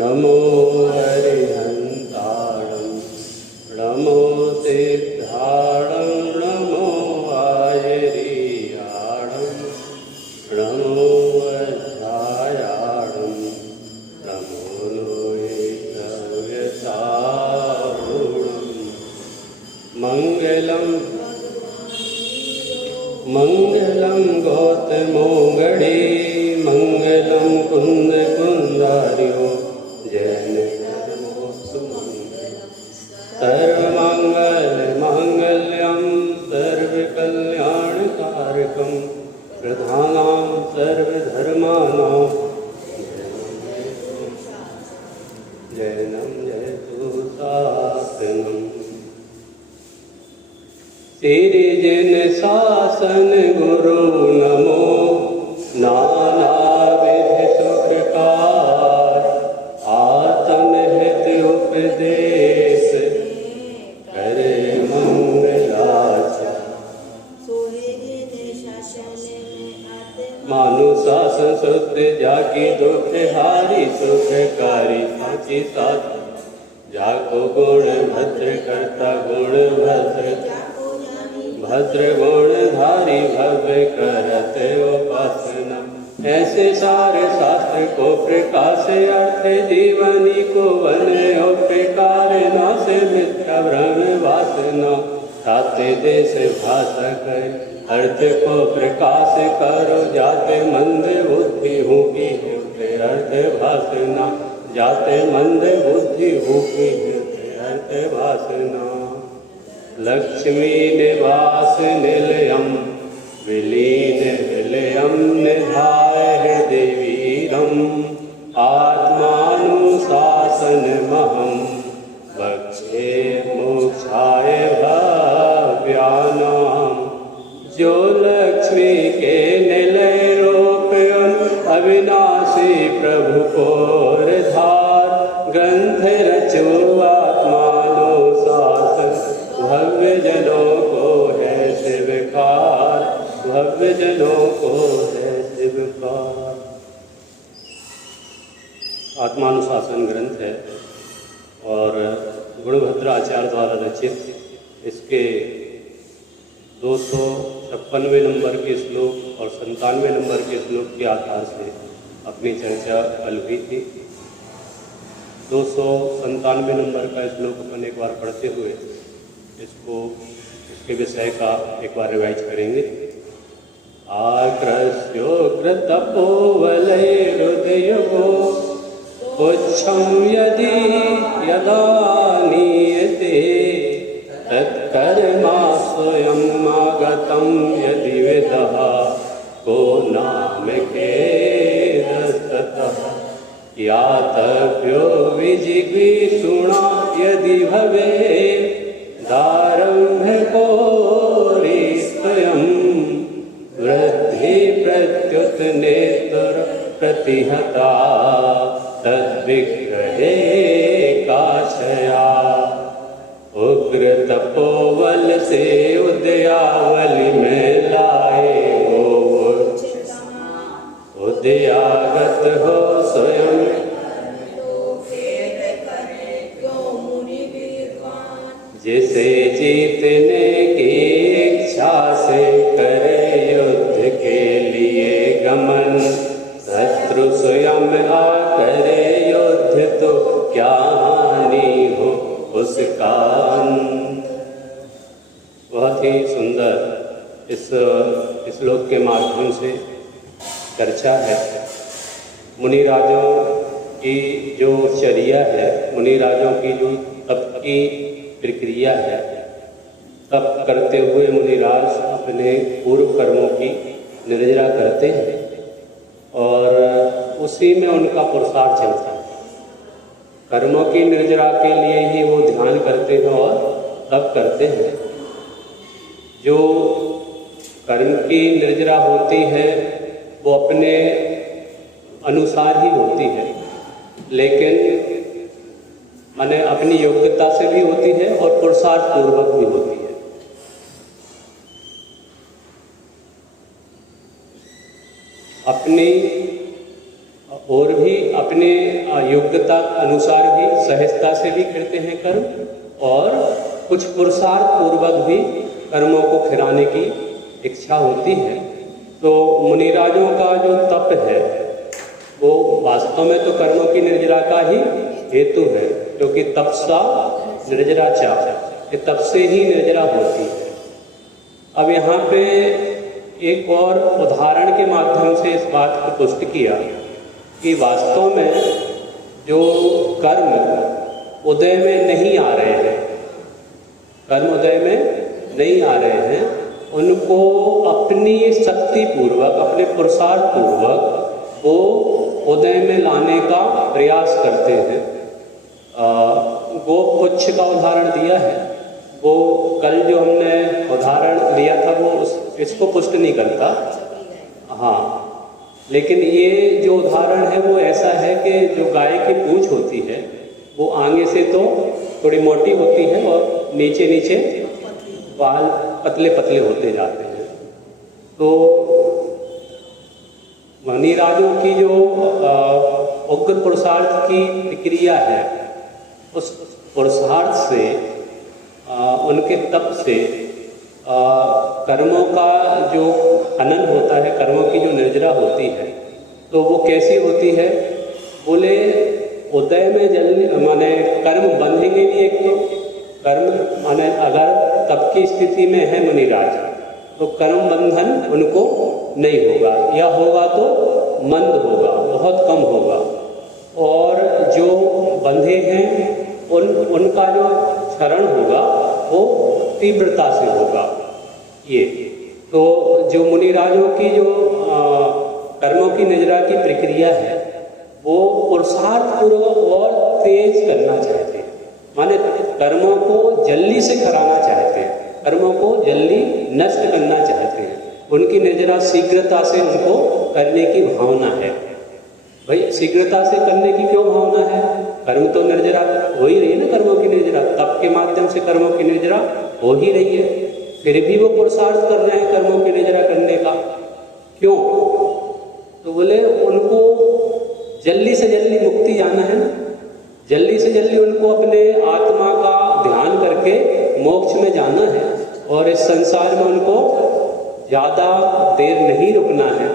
नमो हरिहंताणं नमो सिद्धाणं नमो आयर्याणं नमो अध्यायाणं नमो लोहितव्यताहुणं मंगलं गौतमोगणे मंगलं कुंद कुंदार्यो जैन सर्वमंगल मांगल्यं सर्वकल्याणकारकं प्रधानां सर्वधर्माणां जैनं जयतु शासनम् तेरे जन शासन गुरु नमो नाना विध सुखकार आत्म हित उपदेश करे मंगलाचा मानु शासन शुद्ध जाकी दुख हारी सुखकारी साची साथ जाको गुण भद्र करता गुण भद्र भद्र गुणधारी भव्य करते उपासना ऐसे सारे शास्त्र को प्रकाश अर्थ जीवनी को वन उपकार नाश मिथ्या भ्रम वासना ताते देश भाषा कर अर्थ को प्रकाश करो जाते मंद बुद्धि हूँ की अर्थ भाषना जाते मंद बुद्धि हूँ की अर्थ भाषना लक्ष्मी निवास निलयम विलीन विलयम निधाय देवीरम आत्मानुशासन महम बक्षे मोक्षाय भाव्यानाम जो लक्ष्मी के निलय रूप अविनाशी प्रभु को धार ग्रंथ रचो आत्मानुशासन भव्य जनों को है शिवकार भव्य जनों को है शिवकार। आत्मानुशासन ग्रंथ है और गुणभद्र आचार्य द्वारा रचित। इसके 256वें नंबर के श्लोक और 97वें नंबर के श्लोक के आधार से अपनी चर्चा कल हुई थी। 297वें नंबर का श्लोक अपन एक बार पढ़ते हुए इसके विषय का एक बार रिवाइज करेंगे। आकृष्योग्र तपोवलैरुदयो पुच्छं यदि यदा नीयते तत्कर्मा स्वयं आगतं यदि विदः को नाम खेदस्ततः यातव्यो विजिगीषुणा यदि भवेत् दारम्भकोरि स्वयं वृद्धि प्रत्युत नेत्र प्रतिहता तद्विग्रहे काशया उग्र तपोवल से उदयावली में लाए हो उदयागत हो स्वयं जिसे जीतने की इच्छा से करे युद्ध के लिए गमन शत्रु स्वयं आ करे युद्ध तो क्या हानि हो उसका। बहुत ही सुंदर इस श्लोक के माध्यम से चर्चा है। मुनिराजों की जो चर्या है, मुनिराजों की जो तप की प्रक्रिया है, तप करते हुए मुनिराज अपने पूर्व कर्मों की निर्जरा करते हैं और उसी में उनका पुरुषार्थ चलता है। कर्मों की निर्जरा के लिए ही वो ध्यान करते हैं और तप करते हैं। जो कर्म की निर्जरा होती है वो अपने अनुसार ही होती है, लेकिन माने अपनी योग्यता से भी होती है और पुरुषार्थ पूर्वक भी होती है। अपनी और भी अपने योग्यता अनुसार भी सहजता से भी करते हैं कर्म, और कुछ पुरुषार्थ पूर्वक भी कर्मों को फिराने की इच्छा होती है। तो मुनिराजों का जो तप है वो वास्तव में तो कर्मों की निर्जरा का ही हेतु है, क्योंकि तपसा निर्जरा चा, ये तप से ही निर्जरा होती है। अब यहाँ पे एक और उदाहरण के माध्यम से इस बात को पुष्ट किया कि वास्तव में जो कर्म उदय में नहीं आ रहे हैं, कर्म उदय में नहीं आ रहे हैं, उनको अपनी शक्ति पूर्वक, अपने पुरुषार्थ पूर्वक वो उदय में लाने का प्रयास करते हैं। गोपुच्छ का उदाहरण दिया है, वो कल जो हमने उदाहरण लिया था वो इसको पुष्ट नहीं करता। हाँ, लेकिन ये जो उदाहरण है वो ऐसा है कि जो गाय की पूंछ होती है वो आगे से तो थोड़ी मोटी होती है और नीचे नीचे बाल पतले पतले होते जाते हैं। तो मुनिराजों की जो उग्र पुरुषार्थ की प्रक्रिया है, उस पुरुषार्थ से, उनके तप से कर्मों का जो हनन होता है, कर्मों की जो निर्जरा होती है, तो वो कैसी होती है? बोले उदय में जल्दी माने कर्म बंधेंगे नहीं। एक तो कर्म माने अगर तप की स्थिति में है मुनिराज तो कर्म बंधन उनको नहीं होगा, या होगा तो मंद होगा, बहुत कम होगा। और जो बंधे हैं उनका जो क्षरण होगा वो तीव्रता से होगा। ये तो जो मुनिराजों की जो कर्मों की निर्जरा की प्रक्रिया है वो पुरुषार्थ पूर्वक और तेज करना चाहते हैं, माने कर्मों को जल्दी से कराना चाहते हैं, कर्मों को जल्दी नष्ट करना चाहते हैं। उनकी निर्जरा शीघ्रता से उनको करने की भावना है। भाई शीघ्रता से करने की क्यों भावना है? कर्म तो निर्जरा हो ही रही है ना, कर्मों की निर्जरा, तप के माध्यम से कर्मों की निर्जरा हो ही रही है, फिर भी वो पुरुषार्थ कर रहे हैं कर्मों की निर्जरा करने का। क्यों? तो बोले उनको जल्दी से जल्दी मुक्ति जाना है ना, जल्दी से जल्दी उनको अपने आत्मा का ध्यान करके मोक्ष में जाना है, और इस संसार में उनको ज़्यादा देर नहीं रुकना है।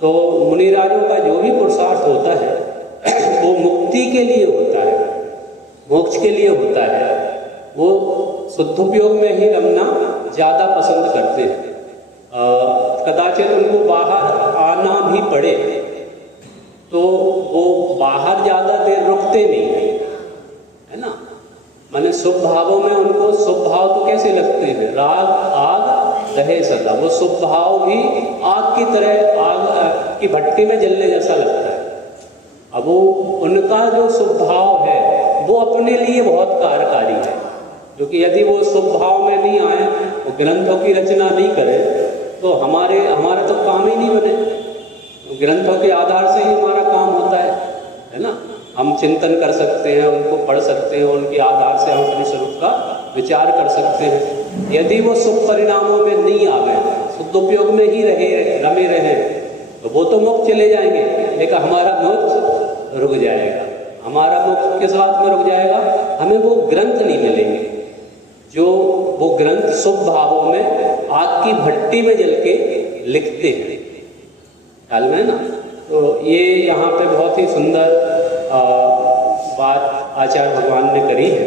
तो मुनिराजों का जो भी पुरुषार्थ होता है वो मुक्ति के लिए होता है, मोक्ष के लिए होता है। वो शुद्धोपयोग में ही रमना ज़्यादा पसंद करते हैं। कदाचित उनको बाहर आना भी पड़े तो वो बाहर ज़्यादा देर रुकते नहीं है, है ना। माने शुभ भावों में उनको शुभ भाव तो कैसे लगते हैं? राग आग रहे सदा, वो शुभ भाव भी आग की तरह, आग की भट्टी में जलने जैसा लगता है। अब वो उनका जो शुभ भाव है वो अपने लिए बहुत कार्यकारी है, क्योंकि यदि वो शुभ भाव में नहीं आए, वो ग्रंथों की रचना नहीं करे, तो हमारा तो काम ही नहीं बने। ग्रंथों के आधार से ही हमारा काम होता है ना। हम चिंतन कर सकते हैं, उनको पढ़ सकते हैं, उनके आधार से हम अपने स्वरूप का विचार कर सकते हैं। यदि वो शुभ परिणामों में नहीं आ गए, शुद्ध उपयोग में ही रमे रहे, तो वो तो मोक्ष चले जाएंगे, लेकिन हमारा मोक्ष रुक जाएगा, हमारा मोक्ष के साथ में रुक जाएगा। हमें वो ग्रंथ नहीं मिलेंगे जो वो ग्रंथ शुभ भावों में आग की भट्टी में जल के लिखते हैं, ख्याल में है ना। तो ये यहाँ पे बहुत ही सुंदर बात आचार्य भगवान ने करी है।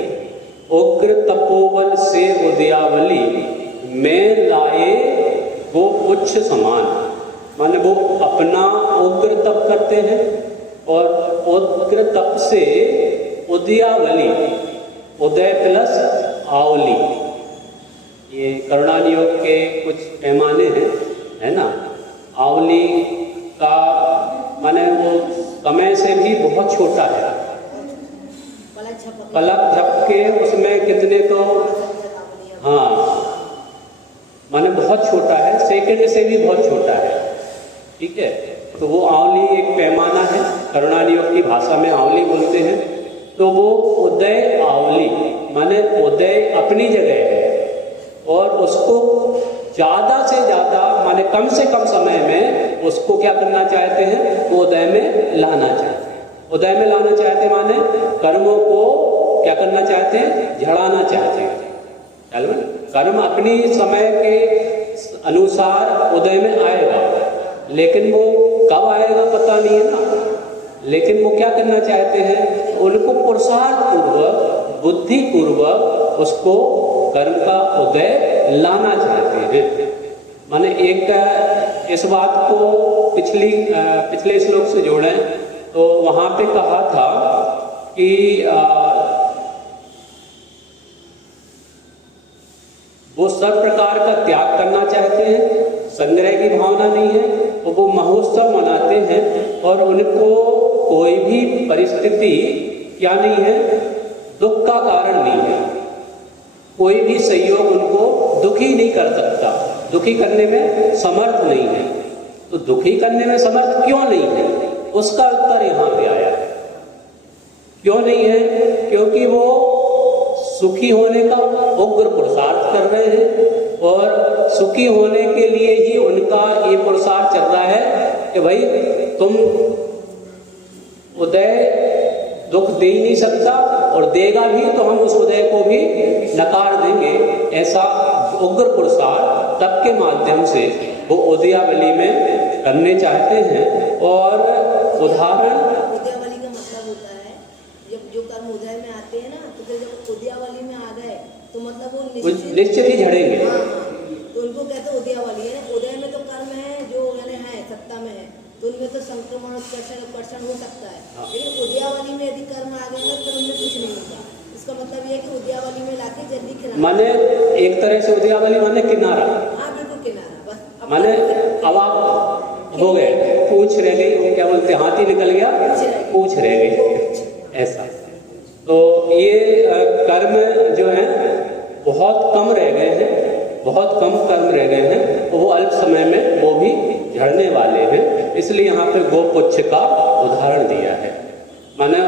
उग्र तपोबल से उदयावली में लाए वो उच्च समान, माने वो अपना उग्र तप करते हैं और उग्र तप से उदयावली, उदय प्लस आवली, ये करुणानि योग के कुछ पैमाने हैं, है ना। आवली का माने वो समय से भी बहुत छोटा है, पलक झपके उसमें कितने तो, हाँ माने बहुत छोटा है, सेकंड से भी बहुत छोटा है, ठीक है। तो वो आवली एक पैमाना है, करुणानि योग की भाषा में आवली बोलते हैं। तो वो उदय आवली माने उदय अपनी जगह है, और उसको ज़्यादा से ज़्यादा माने कम से कम समय में उसको क्या करना चाहते हैं, वो उदय में लाना चाहते हैं। उदय में लाना चाहते हैं माने कर्मों को क्या करना चाहते हैं, झड़ाना चाहते हैं। कर्म अपनी समय के अनुसार उदय में आएगा, लेकिन वो कब आएगा पता नहीं है ना। लेकिन वो क्या करना चाहते हैं, उनको पुरुषार्थ पूर्वक, बुद्धि पूर्वक उसको कर्म का उदय लाना चाहते हैं। माने एक इस बात को पिछले श्लोक से जोड़ें तो वहां पे कहा था कि वो सब प्रकार का त्याग करना चाहते हैं, संग्रह की भावना नहीं है, और वो महोत्सव मनाते हैं और उनको कोई भी परिस्थिति क्या नहीं है, दुख का कारण नहीं है। कोई भी संयोग उनको दुखी नहीं कर सकता, दुखी करने में समर्थ नहीं है। तो दुखी करने में समर्थ क्यों नहीं है, उसका उत्तर यहाँ पे आया है। क्यों नहीं है, क्योंकि वो सुखी होने का उग्र पुरुषार्थ कर रहे हैं और सुखी होने के लिए ही उनका ये पुरुषार्थ चल रहा है कि भाई तुम उदय दुख दे ही नहीं सकता, और देगा भी तो हम उस उदय को भी नकार देंगे। ऐसा उग्र पुरुषार्थ तप के माध्यम से वो उदयावली में करने चाहते हैं। और उदाहरण, उदयावली का मतलब होता है जब जो कर्म उदय में आते हैं ना, तो फिर जब उदयावली में आ गए तो मतलब वो निश्चित ही झड़ेंगे। तो उनको कहते हैं उदयावली है ना। उदय में तो कर्म है जो यानी है सत्ता में है, तो उनमें तो संक्रमण उत्कर्षण हो सकता है। लेकिन उदयावली में यदि कर्म आ गए ना तो उनमें कुछ नहीं होता। इसका मतलब ये है कि उदयावली में लाके जल्दी खिलाना माने एक तरह से उदयावली माने किनारा। हाँ बिल्कुल किनारा, बस माने अब आप हो गए, पूछ रह गई, क्या बोलते हाथी निकल गया, पूछ रह गई, ऐसा। तो ये कर्म जो है बहुत कम रह गए हैं, बहुत कम कर्म रह गए हैं, तो वो अल्प समय में वो भी झड़ने वाले हैं। इसलिए यहाँ पे गोपुच्छ का उदाहरण दिया है। माने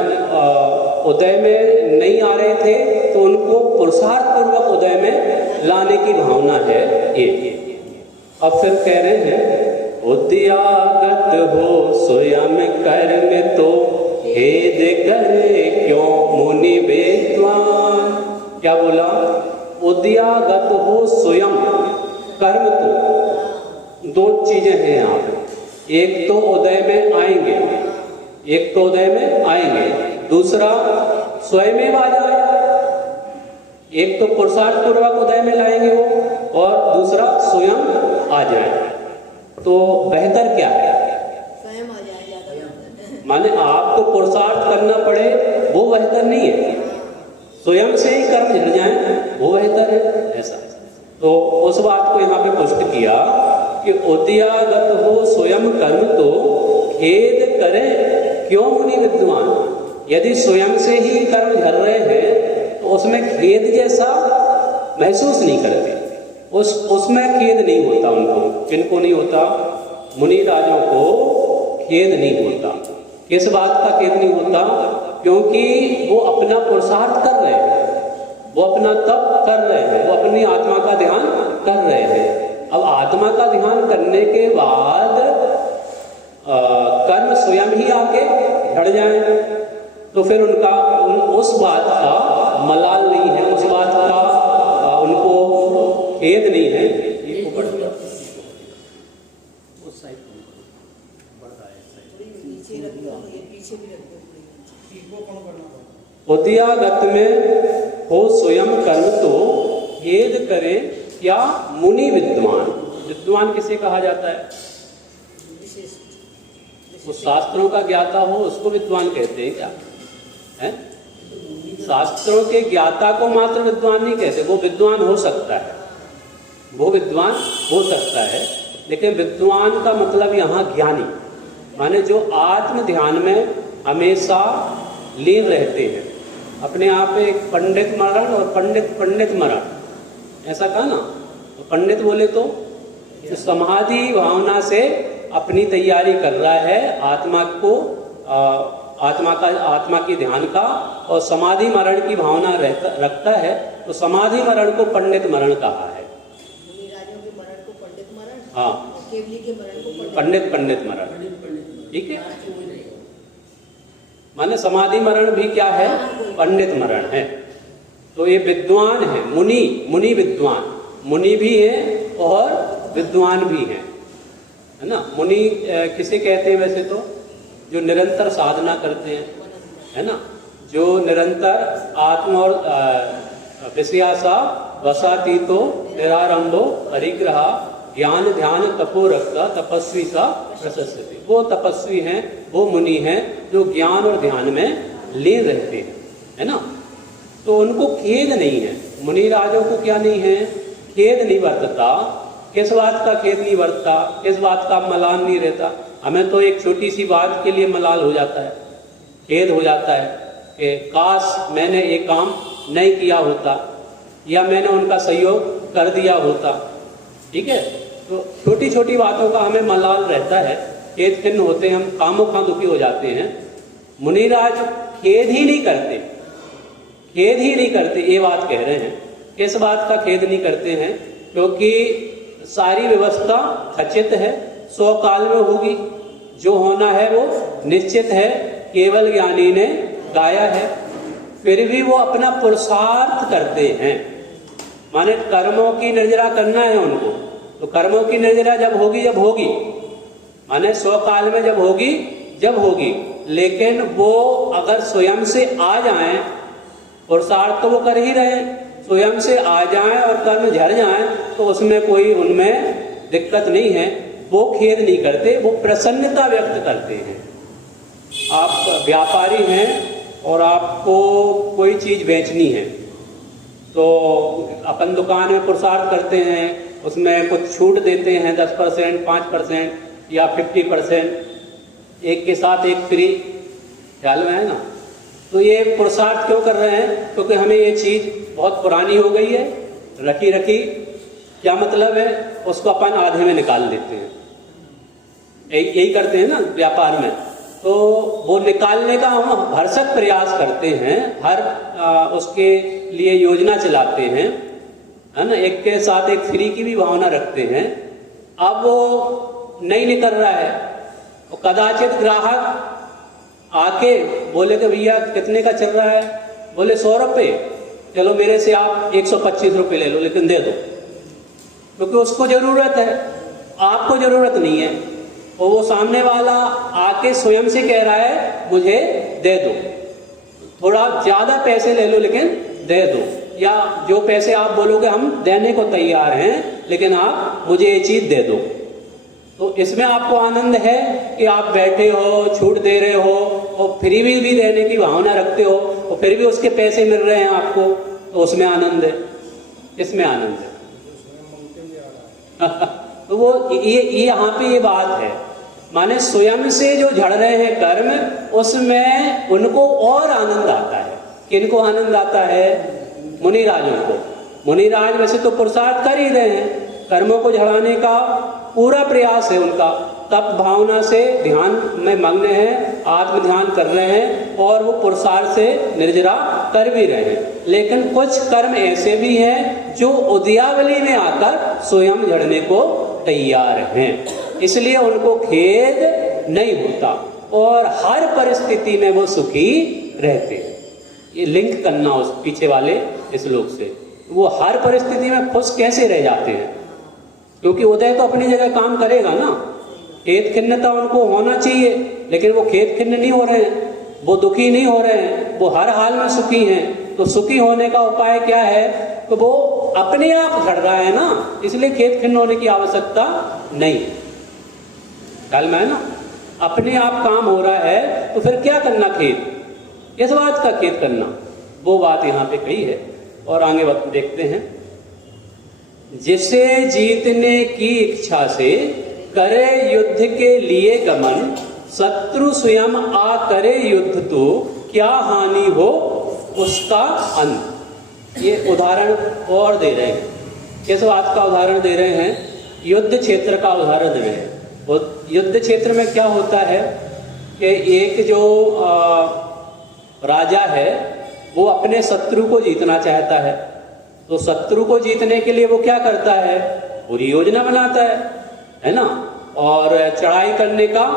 उदय में नहीं आ रहे थे तो उनको पुरुषार्थ पूर्वक उदय में लाने की भावना है ये। अब फिर कह रहे हैं उद्यागत हो स्वयं कर्म तो हेद करे क्यों मुनि विद्वान। क्या बोला, उद्यागत हो स्वयं कर्म तो, दो चीजें हैं यहाँ पे। एक तो उदय में आएंगे, एक तो उदय में आएंगे, दूसरा स्वयं आ जाए। एक तो पुरुषार्थ पूर्वक उदय में लाएंगे वो, और दूसरा स्वयं आ जाए। तो बेहतर क्या है, स्वयं आ जाए ज्यादा। माने आपको पुरुषार्थ करना पड़े वो बेहतर नहीं है, स्वयं से ही कर्म झड़ जाए वो बेहतर है, ऐसा। तो उस बात को यहाँ पे पुष्ट किया कि उद्यागत हो स्वयं कर्म तो खेद करें क्यों मुनि विद्वान। यदि स्वयं से ही कर्म झड़ रहे हैं तो उसमें खेद जैसा महसूस नहीं करते, उसमें खेद नहीं होता उनको। किनको नहीं होता, मुनि राजों को खेद नहीं होता। किस बात का खेद नहीं होता, क्योंकि वो अपना पुरुषार्थ कर रहे हैं, वो अपना तप कर रहे हैं, वो अपनी आत्मा का ध्यान कर रहे हैं। अब आत्मा का ध्यान करने के बाद कर्म स्वयं ही आके झड़ जाए तो फिर उनका उस बात का मलाल नहीं है, उस बात का उनको खेद नहीं है। उस साइड उद्यागत में हो स्वयं कर्म तो खेद करे क्या मुनि विद्वान। विद्वान किसे कहा जाता है, वो शास्त्रों का ज्ञाता हो उसको विद्वान कहते हैं क्या है? शास्त्रों के ज्ञाता को मात्र विद्वान नहीं कहते। वो विद्वान हो सकता है, वो विद्वान हो सकता है, लेकिन विद्वान का मतलब यहाँ ज्ञानी, माने जो आत्म ध्यान में हमेशा लीन रहते हैं। अपने आप एक पंडित मरण और पंडित मरण, ऐसा कहा ना। तो पंडित बोले तो समाधि भावना से अपनी तैयारी कर रहा है आत्मा को, आत्मा की ध्यान का, और समाधि मरण की भावना रखता है, तो समाधि मरण को पंडित मरण कहा है। मुनि राजों के मरण को पंडित मरण, हाँ। केवली के मरण को पंडित मरण, ठीक है। माने समाधि मरण भी क्या है? पंडित मरण है। तो ये विद्वान है, मुनि विद्वान, मुनि भी है और विद्वान भी है ना। मुनि किसे कहते हैं वैसे तो? जो निरंतर साधना करते हैं, है ना, जो निरंतर आत्मा और विषयासा वसातीतो निरारंभो हरिग्रहा ज्ञान ध्यान तपो रखता तपस्वी सा प्रशस्ति। वो तपस्वी हैं, वो मुनि हैं जो ज्ञान और ध्यान में लीन रहते हैं, है ना। तो उनको खेद नहीं है, मुनि राजों को क्या नहीं है? खेद नहीं बरतता। किस बात का खेद नहीं बरतता? किस बात का मलाल नहीं रहता? हमें तो एक छोटी सी बात के लिए मलाल हो जाता है, खेद हो जाता है कि काश मैंने ये काम नहीं किया होता या मैंने उनका सहयोग कर दिया होता, ठीक है। तो छोटी छोटी बातों का हमें मलाल रहता है, खेद खिन्न होते हैं, हम कामों दुखी हो जाते हैं। मुनिराज खेद ही नहीं करते, खेद ही नहीं करते, ये बात कह रहे हैं। किस बात का खेद नहीं करते हैं? क्योंकि सारी व्यवस्था खचित है, 100 काल में होगी, जो होना है वो निश्चित है, केवल ज्ञानी ने गाया है। फिर भी वो अपना पुरुषार्थ करते हैं, माने कर्मों की निर्जरा करना है उनको। तो कर्मों की निर्जरा जब होगी, माने 100 काल में जब होगी, लेकिन वो अगर स्वयं से आ जाएं, पुरुषार्थ तो वो कर ही रहे हैं, स्वयं से आ जाएं और कर्म झड़ जाएं तो उसमें कोई उनमें दिक्कत नहीं है। वो खेद नहीं करते, वो प्रसन्नता व्यक्त करते हैं। आप व्यापारी हैं और आपको कोई चीज बेचनी है, तो अपन दुकान में पुरुषार्थ करते हैं, उसमें कुछ छूट देते हैं 10%, 5% या 50%, एक के साथ एक फ्री, ख्याल में है ना। तो ये पुरुषार्थ क्यों कर रहे हैं? क्योंकि हमें ये चीज बहुत पुरानी हो गई है, रखी क्या मतलब है, उसको अपन आधे में निकाल लेते हैं, यही करते हैं ना व्यापार में। तो वो निकालने का हम भरसक प्रयास करते हैं, हर उसके लिए योजना चलाते हैं, है ना, एक के साथ एक फ्री की भी भावना रखते हैं। अब वो नहीं निकल रहा है, कदाचित ग्राहक आके बोले कि भैया कितने का चल रहा है? बोले 100 रुपये, चलो मेरे से आप 125 रुपये ले लो, लेकिन दे दो, क्योंकि उसको जरूरत है, आपको जरूरत नहीं है। और वो सामने वाला आके स्वयं से कह रहा है मुझे दे दो, थोड़ा ज्यादा पैसे ले लो लेकिन दे दो, या जो पैसे आप बोलोगे हम देने को तैयार हैं, लेकिन आप मुझे ये चीज दे दो। तो इसमें आपको आनंद है कि आप बैठे हो, छूट दे रहे हो और फ्री भी देने की भावना रखते हो, और फिर भी उसके पैसे मिल रहे हैं आपको, तो उसमें आनंद है, इसमें आनंद है। तो वो ये यहाँ पे ये बात है, माने स्वयं से जो झड़ रहे हैं कर्म, उसमें उनको और आनंद आता है। किनको आनंद आता है? मुनिराजों को। मुनिराज वैसे तो पुरुषार्थ कर ही रहे हैं, कर्मों को झड़ाने का पूरा प्रयास है उनका, तप भावना से ध्यान में मग्न है, आत्म ध्यान कर रहे हैं और वो पुरुषार्थ से निर्जरा कर भी रहे हैं। लेकिन कुछ कर्म ऐसे भी हैं जो उद्यावली में आकर स्वयं झड़ने को तैयार हैं, इसलिए उनको खेद नहीं होता और हर परिस्थिति में वो सुखी रहते हैं। ये लिंक करना उस पीछे वाले श्लोक से, वो हर परिस्थिति में खुश कैसे रह जाते हैं? क्योंकि उदय तो अपनी जगह काम करेगा ना, खेद खिन्नता उनको होना चाहिए, लेकिन वो खेद खिन्न नहीं हो रहे हैं, वो दुखी नहीं हो रहे हैं, वो हर हाल में सुखी हैं। तो सुखी होने का उपाय क्या है? तो वो अपने आप झड़ रहा है ना, इसलिए खेद खिन्न होने की आवश्यकता नहीं। ख्याल में है ना, अपने आप काम हो रहा है, तो फिर क्या करना खेद? किस बात का खेद करना? वो बात यहाँ पे कही है। और आगे देखते हैं, जिसे जीतने की इच्छा से करे युद्ध के लिए गमन, शत्रु स्वयं आ करे युद्ध तो क्या हानि हो उसका अंत। ये उदाहरण और दे रहे हैं। किस बात का उदाहरण दे रहे हैं? युद्ध क्षेत्र का उदाहरण दे रहे हैं। और युद्ध क्षेत्र में क्या होता है कि एक जो राजा है वो अपने शत्रु को जीतना चाहता है, तो शत्रु को जीतने के लिए वो क्या करता है? पूरी योजना बनाता है, है ना, और चढ़ाई करने का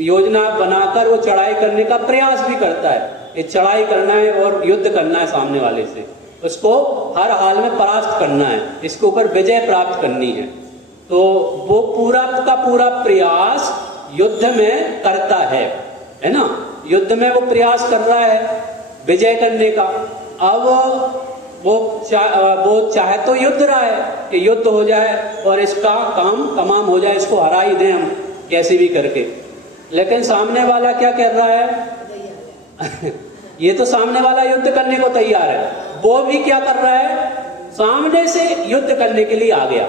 योजना बनाकर वो चढ़ाई करने का प्रयास भी करता है। ये चढ़ाई करना है और युद्ध करना है सामने वाले से, उसको हर हाल में परास्त करना है, इसके ऊपर विजय प्राप्त करनी है। तो वो पूरा का पूरा प्रयास युद्ध में करता है ना, युद्ध में वो प्रयास कर रहा है विजय करने का। अब वो चाहे तो युद्ध रहा है कि युद्ध हो जाए और इसका काम तमाम हो जाए, इसको हरा ही दें हम कैसे भी करके। लेकिन सामने वाला क्या कर रहा है ये तो सामने वाला युद्ध करने को तैयार है, वो भी क्या कर रहा है, सामने से युद्ध करने के लिए आ गया।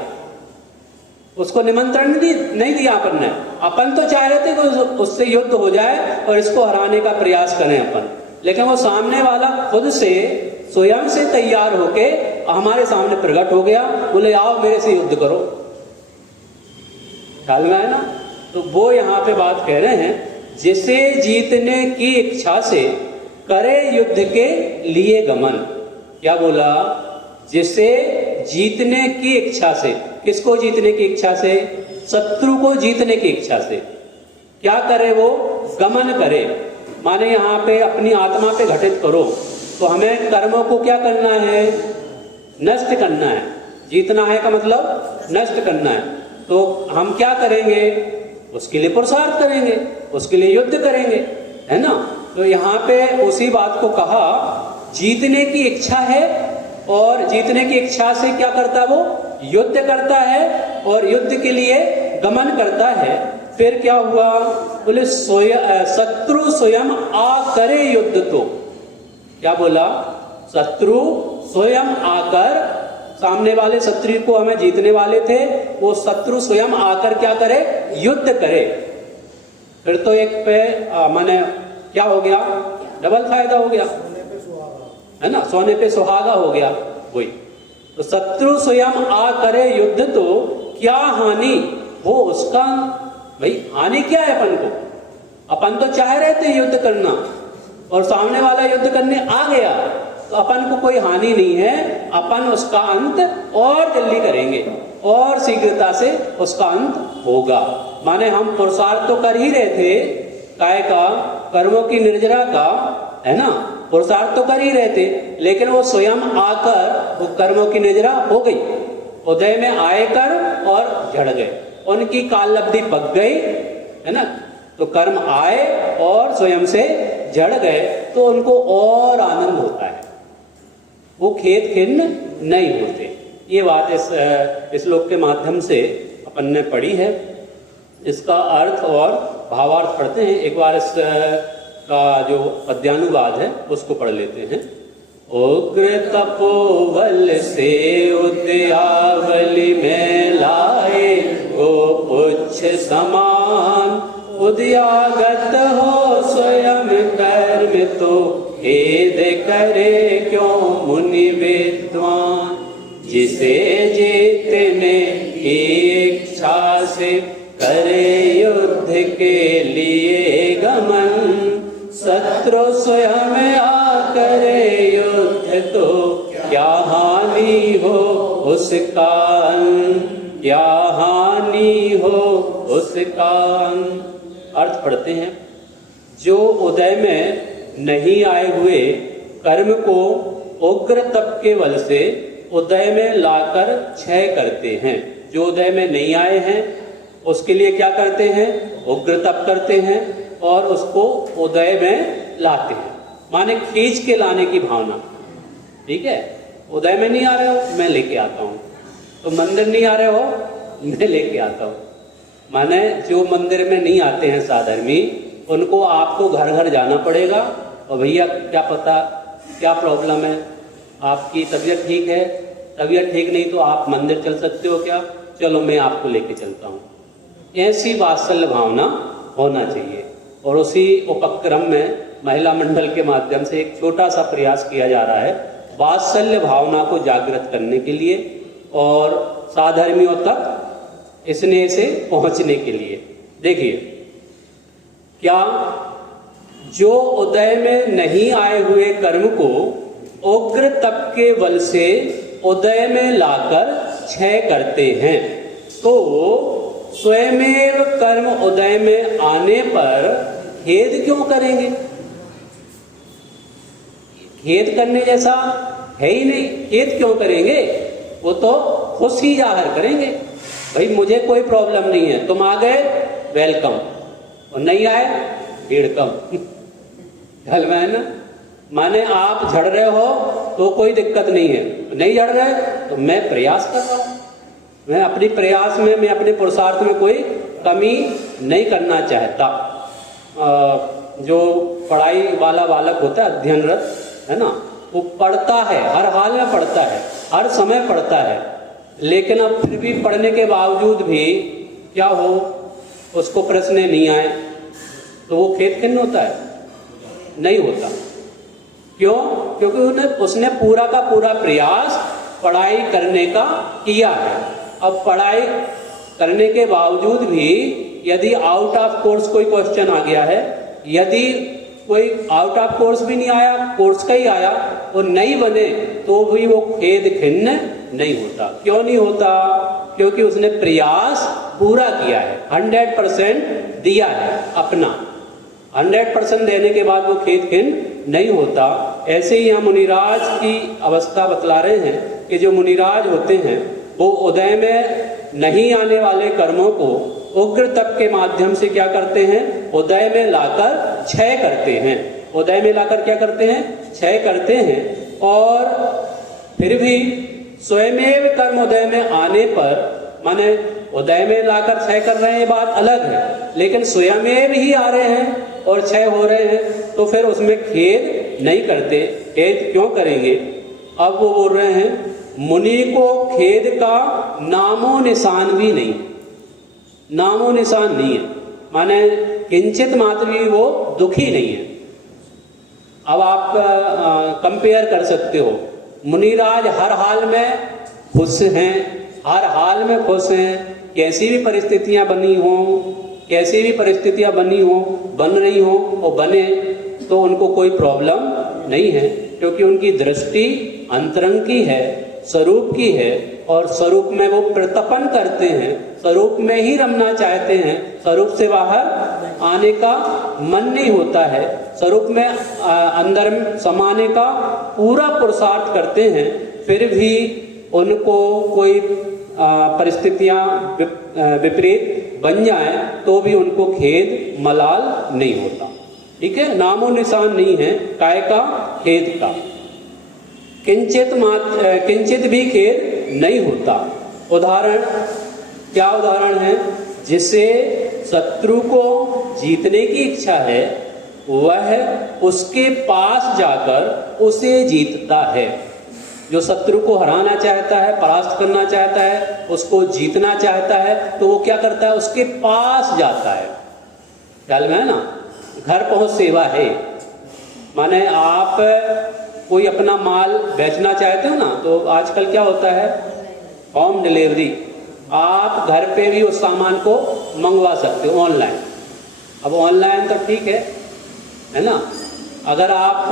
उसको निमंत्रण नहीं दिया अपन ने, अपन तो चाह रहे थे कि उससे युद्ध हो जाए और इसको हराने का प्रयास करें अपन, लेकिन वो सामने वाला खुद से स्वयं से तैयार होके हमारे सामने प्रकट हो गया, बोले आओ मेरे से युद्ध करो। ख्याल में है ना। तो वो यहाँ पे बात कह रहे हैं, जिसे जीतने की इच्छा से करे युद्ध के लिए गमन। क्या बोला, जिसे जीतने की इच्छा से, किसको जीतने की इच्छा से, शत्रु को जीतने की इच्छा से क्या करे, वो गमन करे। माने यहाँ पे अपनी आत्मा पे घटित करो, तो हमें कर्मों को क्या करना है, नष्ट करना है। जीतना है का मतलब नष्ट करना है। तो हम क्या करेंगे, उसके लिए पुरुषार्थ करेंगे, उसके लिए युद्ध करेंगे, है ना। तो यहाँ पे उसी बात को कहा, जीतने की इच्छा है और जीतने की इच्छा से क्या करता है, वो युद्ध करता है और युद्ध के लिए गमन करता है। फिर क्या हुआ, बोले शत्रु स्वयं आ करे युद्ध। तो क्या बोला, शत्रु स्वयं आकर, सामने वाले शत्रु को हमें जीतने वाले थे, वो शत्रु स्वयं आकर क्या करे, युद्ध करे। फिर तो एक पे माने क्या हो गया, डबल फायदा हो गया, है ना, सोने पे सुहागा हो गया वही। तो शत्रु स्वयं आ करे युद्ध, तो क्या हानि हो उसका। भाई हानि क्या है अपन को, अपन तो चाह रहे थे युद्ध करना और सामने वाला युद्ध करने आ गया, तो अपन को कोई हानि नहीं है, अपन उसका अंत और जल्दी करेंगे और शीघ्रता से उसका अंत होगा। माने हम पुरुषार्थ तो कर ही रहे थे, काय का, कर्मों की निर्जरा का, है ना, पुरुषार्थ तो कर ही रहे थे, लेकिन वो स्वयं आकर वो कर्मों की निर्जरा हो गई, उदय में आए कर और झड़ गए, उनकी काल अवधि पक गई, है ना। तो कर्म आए और स्वयं से जड़ गए, तो उनको और आनंद होता है, वो खेत खिन्न नहीं होते। ये बात इस श्लोक के माध्यम से अपन ने पढ़ी है। इसका अर्थ और भावार्थ पढ़ते हैं। एक बार इसका जो पद्यानुवाद है उसको पढ़ लेते हैं। उग्र तपोबल से उद्यावली में लाए, गोपुच्छ समान उद्यागत हो स्वयं कर्म, तो खेद करे क्यों मुनि विद्वान। जिसे जीतने की इच्छा से करे युद्ध के लिए गमन, शत्रु स्वयं आ करे युद्ध, तो क्या हानि हो उसका, क्या हानि हो उसका। अर्थ पढ़ते हैं। जो उदय में नहीं आए हुए कर्म को उग्र तप के बल से उदय में लाकर क्षय करते हैं। जो उदय में नहीं आए हैं उसके लिए क्या करते हैं, उग्र तप करते हैं और उसको उदय में लाते हैं। माने खींच के लाने की भावना, ठीक है। उदय में नहीं आ रहे हो, मैं लेके आता हूँ। तो मंदिर नहीं आ रहे हो, मैं लेके आता हूँ। माने जो मंदिर में नहीं आते हैं साधर्मी, उनको आपको घर घर जाना पड़ेगा और भैया क्या पता क्या प्रॉब्लम है, आपकी तबीयत ठीक है, तबीयत ठीक नहीं तो आप मंदिर चल सकते हो क्या, चलो मैं आपको लेके चलता हूँ। ऐसी वात्सल्य भावना होना चाहिए। और उसी उपक्रम में महिला मंडल के माध्यम से एक छोटा सा प्रयास किया जा रहा है वात्सल्य भावना को जागृत करने के लिए और साधर्मियों तक स्नेह से पहुंचने के लिए। देखिए, क्या जो उदय में नहीं आए हुए कर्म को उग्र तप के बल से उदय में लाकर क्षय करते हैं, तो स्वयमेव कर्म उदय में आने पर खेद क्यों करेंगे? खेद करने जैसा है ही नहीं, खेद क्यों करेंगे? वो तो खुशी जाहिर करेंगे, भाई मुझे कोई प्रॉब्लम नहीं है, तुम आ गए वेलकम, और नहीं आए वेलकम। हल में है ना, माने आप झड़ रहे हो तो कोई दिक्कत नहीं है, नहीं झड़ रहे तो मैं प्रयास कर रहा हूं, मैं अपनी प्रयास में, मैं अपने पुरुषार्थ में कोई कमी नहीं करना चाहता। जो पढ़ाई वाला बालक होता है, अध्ययनरत है ना, वो पढ़ता है, हर हाल में पढ़ता है, हर समय पढ़ता है, लेकिन अब फिर भी पढ़ने के बावजूद भी क्या हो, उसको प्रश्न नहीं आए तो वो खेद खिन्न होता है? नहीं होता। क्यों? क्योंकि उसने पूरा का पूरा प्रयास पढ़ाई करने का किया है। अब पढ़ाई करने के बावजूद भी यदि आउट ऑफ कोर्स कोई क्वेश्चन आ गया है, यदि कोई आउट ऑफ कोर्स भी नहीं आया, कोर्स का ही आया, वो नहीं बने, तो भी वो खेद खिन्न नहीं होता। क्यों नहीं होता? क्योंकि उसने प्रयास पूरा किया है, 100% दिया है अपना, 100% देने के बाद वो खेद खिन्न नहीं होता। ऐसे ही हम मुनिराज की अवस्था बतला रहे हैं कि जो मुनिराज होते हैं वो उदय में नहीं आने वाले कर्मों को उग्र तप के माध्यम से क्या करते हैं? उदय में लाकर क्षय करते हैं। उदय में लाकर क्या करते हैं? क्षय करते हैं। और फिर भी स्वयमेव कर्म उदय में आने पर, माने उदय में लाकर क्षय कर रहे हैं ये बात अलग है, लेकिन स्वयमेव ही आ रहे हैं और क्षय हो रहे हैं, तो फिर उसमें खेद नहीं करते। खेद क्यों करेंगे? अब वो बोल रहे हैं मुनि को खेद का नामो निशान भी नहीं, नामो निशान नहीं है, माने किंचित मात्र भी वो दुखी नहीं है। अब आप कंपेयर कर सकते हो, मुनिराज हर हाल में खुश हैं, हर हाल में खुश हैं, कैसी भी परिस्थितियां बनी हो, कैसी भी परिस्थितियां बनी हो, बन रही हो और बने, तो उनको कोई प्रॉब्लम नहीं है, क्योंकि उनकी दृष्टि अंतरंग की है, स्वरूप की है, और स्वरूप में वो प्रतपन करते हैं, स्वरूप में ही रमना चाहते हैं, स्वरूप से बाहर आने का मन नहीं होता है, स्वरूप में अंदर समाने का पूरा पुरुषार्थ करते हैं। फिर भी उनको कोई परिस्थितियां विपरीत बन जाए तो भी उनको खेद मलाल नहीं होता। ठीक है, नामो निशान नहीं है काय का? खेद का। किंचित भी खेद नहीं होता। उदाहरण क्या? उदाहरण है, जिसे शत्रु को जीतने की इच्छा है वह उसके पास जाकर उसे जीतता है। जो शत्रु को हराना चाहता है, परास्त करना चाहता है, उसको जीतना चाहता है, तो वो क्या करता है? उसके पास जाता है। ख्याल में है ना? घर पहुंच सेवा है, माने आप कोई अपना माल बेचना चाहते हो ना, तो आजकल क्या होता है? होम डिलीवरी, आप घर पे भी उस सामान को मंगवा सकते हो ऑनलाइन। अब ऑनलाइन तो ठीक है ना, अगर आप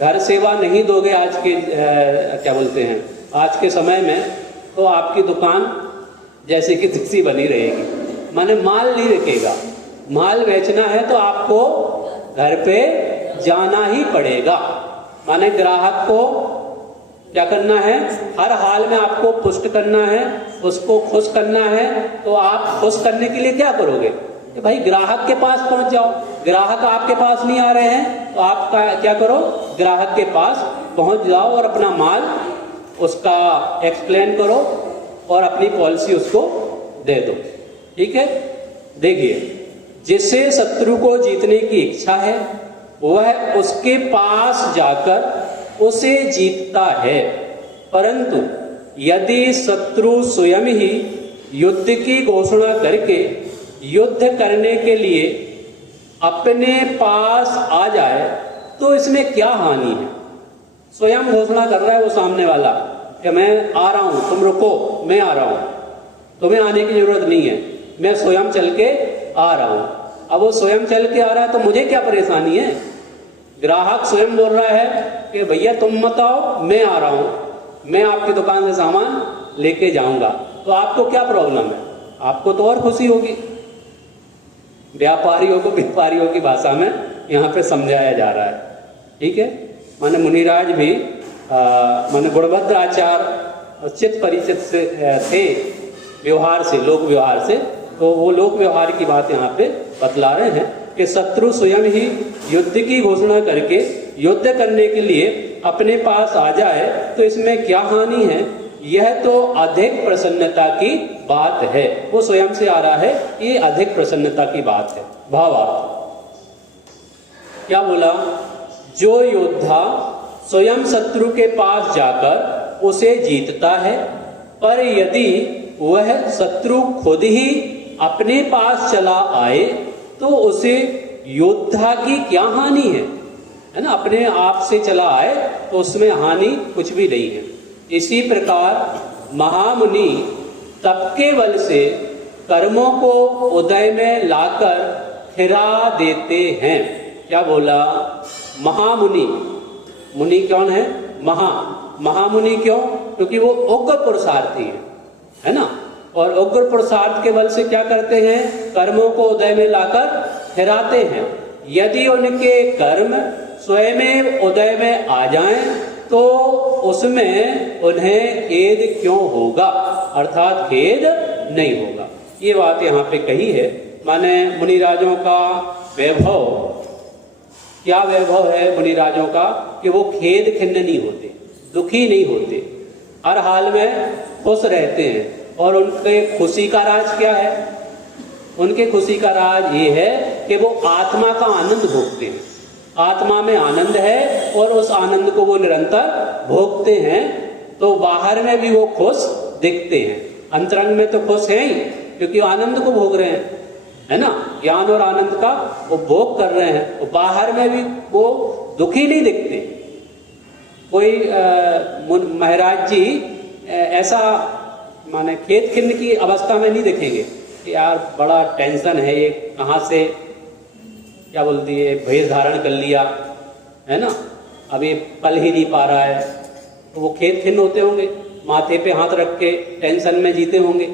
घर सेवा नहीं दोगे आज के क्या बोलते हैं, आज के समय में, तो आपकी दुकान जैसे कि तिरछी बनी रहेगी, माने माल नहीं बिकेगा। माल बेचना है तो आपको घर पे जाना ही पड़ेगा, माने ग्राहक को क्या करना है? हर हाल में आपको पुष्ट करना है, उसको खुश करना है। तो आप खुश करने के लिए क्या करोगे? कि भाई ग्राहक के पास पहुंच जाओ। ग्राहक आपके पास नहीं आ रहे हैं तो आप क्या करो? ग्राहक के पास पहुंच जाओ और अपना माल उसका एक्सप्लेन करो और अपनी पॉलिसी उसको दे दो। ठीक है, देखिए, जिससे शत्रु को जीतने की इच्छा है वह उसके पास जाकर उसे जीतता है, परंतु यदि शत्रु स्वयं ही युद्ध की घोषणा करके युद्ध करने के लिए अपने पास आ जाए तो इसमें क्या हानि है? स्वयं घोषणा कर रहा है वो सामने वाला कि मैं आ रहा हूं, तुम रुको, मैं आ रहा हूं, तुम्हें आने की जरूरत नहीं है, मैं स्वयं चल के आ रहा हूं। अब वो स्वयं चल के आ रहा है तो मुझे क्या परेशानी है? ग्राहक स्वयं बोल रहा है कि भैया तुम मत आओ, मैं आ रहा हूं, मैं आपकी दुकान से सामान लेके जाऊंगा, तो आपको क्या प्रॉब्लम है? आपको तो और खुशी होगी। व्यापारियों को व्यापारियों की भाषा में यहाँ पे समझाया जा रहा है, ठीक है। माने मुनिराज भी माने गुणभद्र आचार चित परिचित से थे व्यवहार से, लोक व्यवहार से, तो वो लोक व्यवहार की बात यहाँ पे बतला रहे हैं कि शत्रु स्वयं ही युद्ध की घोषणा करके युद्ध करने के लिए अपने पास आ जाए तो इसमें क्या हानि है, यह तो अधिक प्रसन्नता की बात है। वो स्वयं से आ रहा है, ये अधिक प्रसन्नता की बात है। भावार्थ क्या बोला, जो योद्धा स्वयं शत्रु के पास जाकर उसे जीतता है, पर यदि वह शत्रु खुद ही अपने पास चला आए तो उसे योद्धा की क्या हानि है ना। अपने आप से चला आए तो उसमें हानि कुछ भी नहीं है। इसी प्रकार महामुनि तप के बल से कर्मों को उदय में लाकर फिरा देते हैं। क्या बोला, महामुनि, मुनि कौन है, महामुनि क्यों, क्योंकि वो उग्र पुरुषार्थी है ना। और उग्र पुरुषार्थ के बल से क्या करते हैं, कर्मों को उदय में लाकर फिराते हैं। यदि उनके कर्म स्वयं उदय में आ जाएं तो उसमें उन्हें खेद क्यों होगा, अर्थात खेद नहीं होगा। ये बात यहाँ पे कही है। माने मुनिराजों का वैभव, क्या वैभव है मुनिराजों का, कि वो खेद खिन्न नहीं होते, दुखी नहीं होते, हर हाल में खुश रहते हैं। और उनके खुशी का राज क्या है, उनके खुशी का राज ये है कि वो आत्मा का आनंद भोगते हैं। आत्मा में आनंद है और उस आनंद को वो निरंतर भोगते हैं, तो बाहर में भी वो खुश दिखते हैं। अंतरंग में तो खुश हैं ही, क्योंकि आनंद को भोग रहे हैं, है ना, ज्ञान और आनंद का वो भोग कर रहे हैं। तो बाहर में भी वो दुखी नहीं दिखते। कोई महाराज जी ऐसा माने खेत खिन्न की अवस्था में नहीं दिखेंगे कि यार बड़ा टेंशन है, ये कहाँ से क्या बोलती है भेष धारण कर लिया है ना, अब ये पल ही नहीं पा रहा है, तो वो खेत खिन्न होते होंगे, माथे पे हाथ रख के टेंशन में जीते होंगे।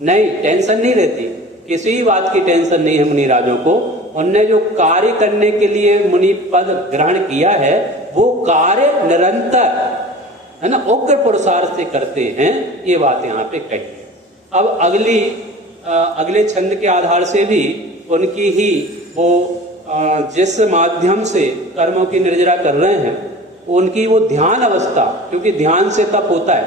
नहीं, टेंशन नहीं रहती, किसी बात की टेंशन नहीं है मुनिराजों को। उनने जो कार्य करने के लिए मुनि पद ग्रहण किया है वो कार्य निरंतर, है ना, उग्र पुरुषार्थ से करते हैं। ये बात यहाँ पे कही। अब अगले छंद के आधार से भी उनकी ही वो जिस माध्यम से कर्मों की निर्जरा कर रहे हैं उनकी वो ध्यान अवस्था, क्योंकि ध्यान से तप होता है,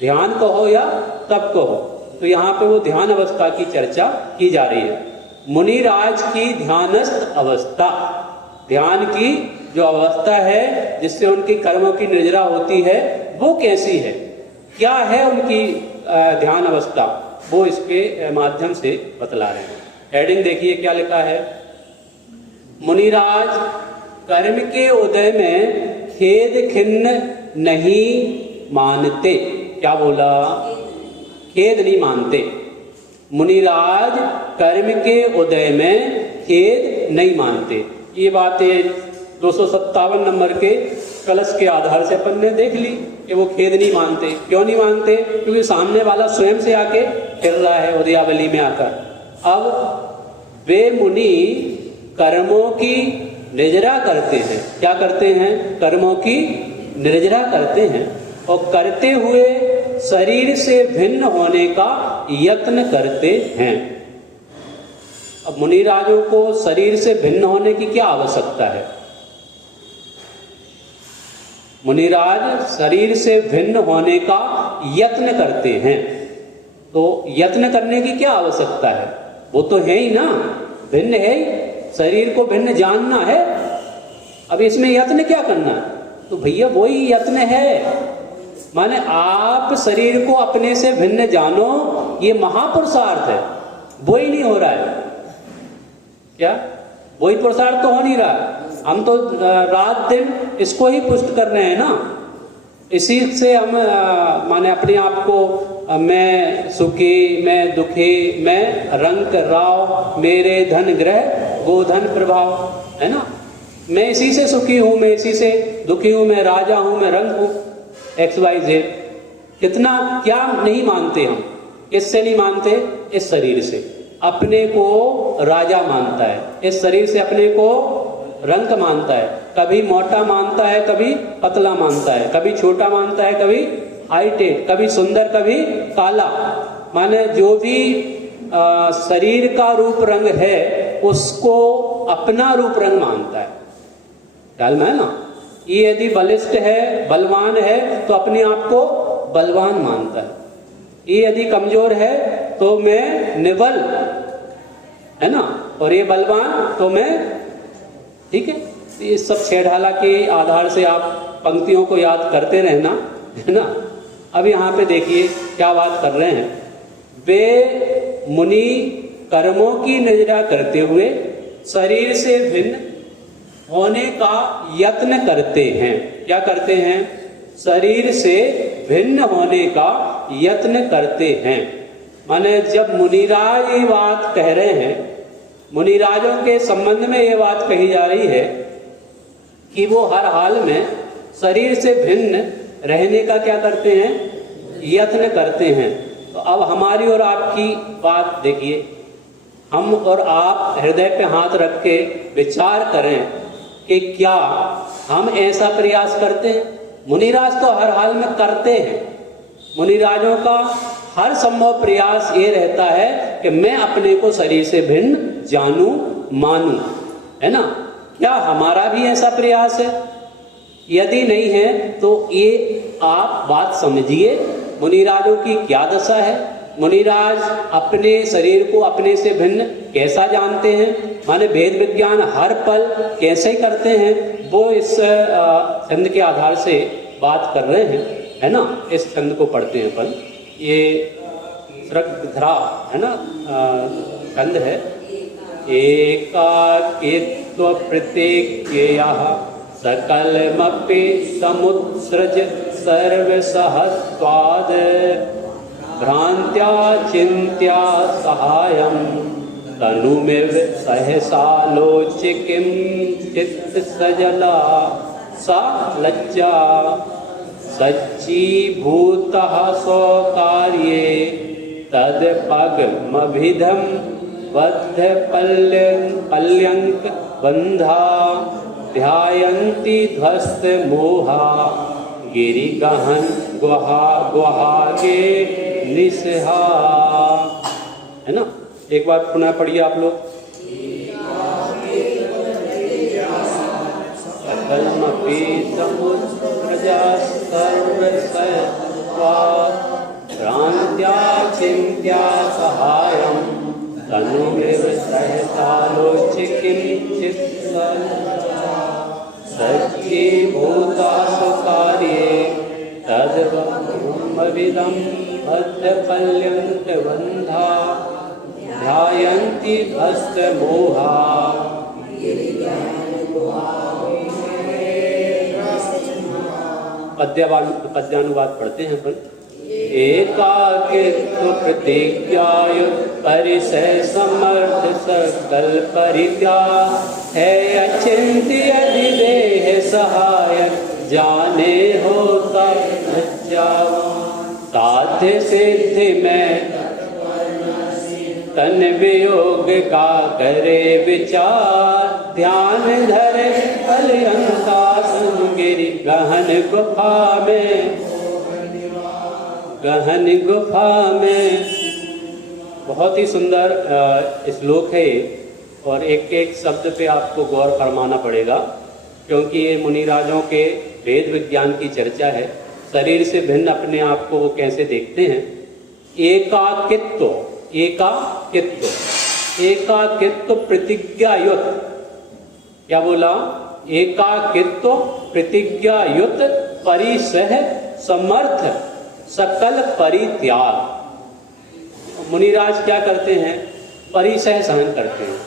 ध्यान कहो या तप कहो, तो यहाँ पे वो ध्यान अवस्था की चर्चा की जा रही है। मुनिराज की ध्यानस्थ अवस्था, ध्यान की जो अवस्था है जिससे उनकी कर्मों की निर्जरा होती है वो कैसी है, क्या है उनकी ध्यान अवस्था, वो इसके माध्यम से बतला रहे हैं। हेडिंग देखिए क्या लिखा है, मुनिराज कर्म के उदय में खेद खिन्न नहीं मानते। क्या बोला, खेद नहीं मानते। मुनिराज कर्म के उदय में खेद नहीं मानते। ये बातें 257 नंबर के कलश के आधार से अपन ने देख ली कि वो खेद नहीं मानते। क्यों नहीं मानते, क्योंकि सामने वाला स्वयं से आके फिर रहा है उदयावली में आकर। अब वे मुनि कर्मों की निर्जरा करते हैं। क्या करते हैं, कर्मों की निर्जरा करते हैं और करते हुए शरीर से भिन्न होने का यत्न करते हैं। अब मुनिराजों को शरीर से भिन्न होने की क्या आवश्यकता है, मुनिराज शरीर से भिन्न होने का यत्न करते हैं, तो यत्न करने की क्या आवश्यकता है, वो तो है ही ना, भिन्न है ही, शरीर को भिन्न जानना है। अब इसमें यत्न क्या करना है, तो भैया वही यत्न है। माने आप शरीर को अपने से भिन्न जानो, ये महापुरुषार्थ है, वही नहीं हो रहा है। क्या वही पुरुषार्थ तो हो नहीं रहा, हम तो रात दिन इसको ही पुष्ट कर रहे हैं ना। इसी से हम माने अपने आप को मैं सुखी, मैं दुखी, मैं रंग राव, मेरे धन ग्रह गोधन प्रभाव, है ना, मैं इसी से सुखी हूं, मैं इसी से दुखी हूं, मैं राजा हूं, मैं रंग हूं, XYZ। कितना क्या नहीं मानते हम, किससे नहीं मानते? इस शरीर से। अपने को राजा मानता है, इस शरीर से अपने को रंक मानता है, कभी मोटा मानता है, कभी पतला मानता है, कभी छोटा मानता है, कभी हाइटेड, कभी सुंदर, कभी काला। माने जो भी शरीर का रूप रंग है उसको अपना रूप रंग मानता है। ख्याल में है ना? ये यदि बलिष्ठ है, बलवान है तो अपने आप को बलवान मानता है। ये यदि कमजोर है तो मैं निबल, है ना, और ये बलवान तो मैं, ठीक है। ये सब छेड़ाला के आधार से आप पंक्तियों को याद करते रहना, है ना। अब यहाँ पे देखिए क्या बात कर रहे हैं। वे मुनि कर्मों की निजरा करते हुए शरीर से भिन्न होने का यत्न करते हैं। क्या करते हैं? शरीर से भिन्न होने का यत्न करते हैं। माने जब मुनिराज ये बात कह रहे हैं, मुनिराजों के संबंध में ये बात कही जा रही है कि वो हर हाल में शरीर से भिन्न रहने का क्या करते हैं? यत्न करते हैं। तो अब हमारी और आपकी बात देखिए, हम और आप हृदय पे हाथ रख के विचार करें कि क्या हम ऐसा प्रयास करते हैं? मुनिराज तो हर हाल में करते हैं। मुनिराजों का हर संभव प्रयास ये रहता है कि मैं अपने को शरीर से भिन्न जानूं, मानूं, है ना। क्या हमारा भी ऐसा प्रयास है? यदि नहीं है तो ये आप बात समझिए मुनिराजों की क्या दशा है। मुनिराज अपने शरीर को अपने से भिन्न कैसा जानते हैं, माने भेद विज्ञान हर पल कैसे करते हैं, वो इस छंद के आधार से बात कर रहे हैं, है ना। इस छंद को पढ़ते हैं अपन। ये सृगधरा, है ना, छंद है। एकाकित्व प्रत्येक्यः सकलमपि समुत्सृज सर्वसहत्वाद भ्रांत्या चिंत्या सहायं तनुमिव सहसालोच्य किं चित्त सजला सा लज्जा सच्चीभूतः स्वकार्ये तदपगमभिधं बद्ध पल्यंक बंधा ध्यायन्ति ध्वस्त मोहा गिरिगहन गुहा गुहा के निस्हा, है ना। एक बार पुनः पढ़िए आप लोग। सकलमपि समुत्सृजा सर्वसत्त्वात् भ्रान्त्या चिन्त्या सहायं तनुमिव सहसालोच्य किञ्चित् सच्चीभूता स्वकार्ये तद्ब्रह्मविदं बद्धपल्यन्तबन्धा ध्यायन्ति भस्ममोहा। पद्यानुवाद पढ़ते हैं अपन। एकाकित्व प्रतिज्ञायुत परिसय समर्थ सकल परित्याग है अचिंत्य अधिदेह सहायक जाने होता साध्य सिद्धि में तन वियोग का करे विचार ध्यान धरे पर्यंता संगिरी गहन गुफा में। बहुत ही सुंदर श्लोक है और एक एक शब्द पे आपको गौर फरमाना पड़ेगा, क्योंकि ये मुनिराजों के वेद विज्ञान की चर्चा है। शरीर से भिन्न अपने आप को वो कैसे देखते हैं। एकाकित्व, एकाकित्व, एकाकित्व प्रतिज्ञायुत। क्या बोला? एकाकित्व प्रतिज्ञायुत परिसह समर्थ सकल परित्याग। मुनिराज क्या करते हैं? परिसह सहन करते हैं।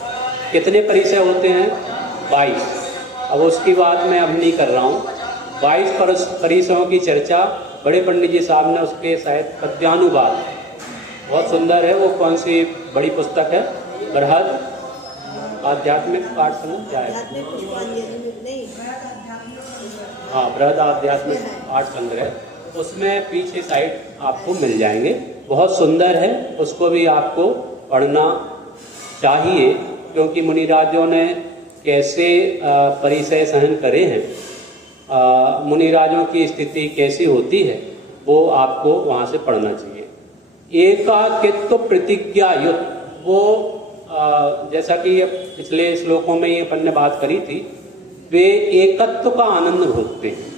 कितने परिसह होते हैं? 22। अब उसकी बात मैं अब नहीं कर रहा हूँ। 22 परिसहों की चर्चा बड़े पंडित जी साहब ने उसके शायद पद्यानुवाद बहुत सुंदर है। वो कौन सी बड़ी पुस्तक है? बृहद आध्यात्मिक पाठ संग्रह, क्या है? हाँ, बृहद आध्यात्मिक पाठ संग्रह। उसमें पीछे साइड आपको मिल जाएंगे। बहुत सुंदर है, उसको भी आपको पढ़ना चाहिए, क्योंकि मुनिराजों ने कैसे परिसय सहन करे हैं, मुनिराजों की स्थिति कैसी होती है, वो आपको वहाँ से पढ़ना चाहिए। एकाकित्व प्रतिज्ञा युक्त, वो जैसा कि पिछले श्लोकों में ये अपन ने बात करी थी, वे एकत्व का आनंद भोगते हैं,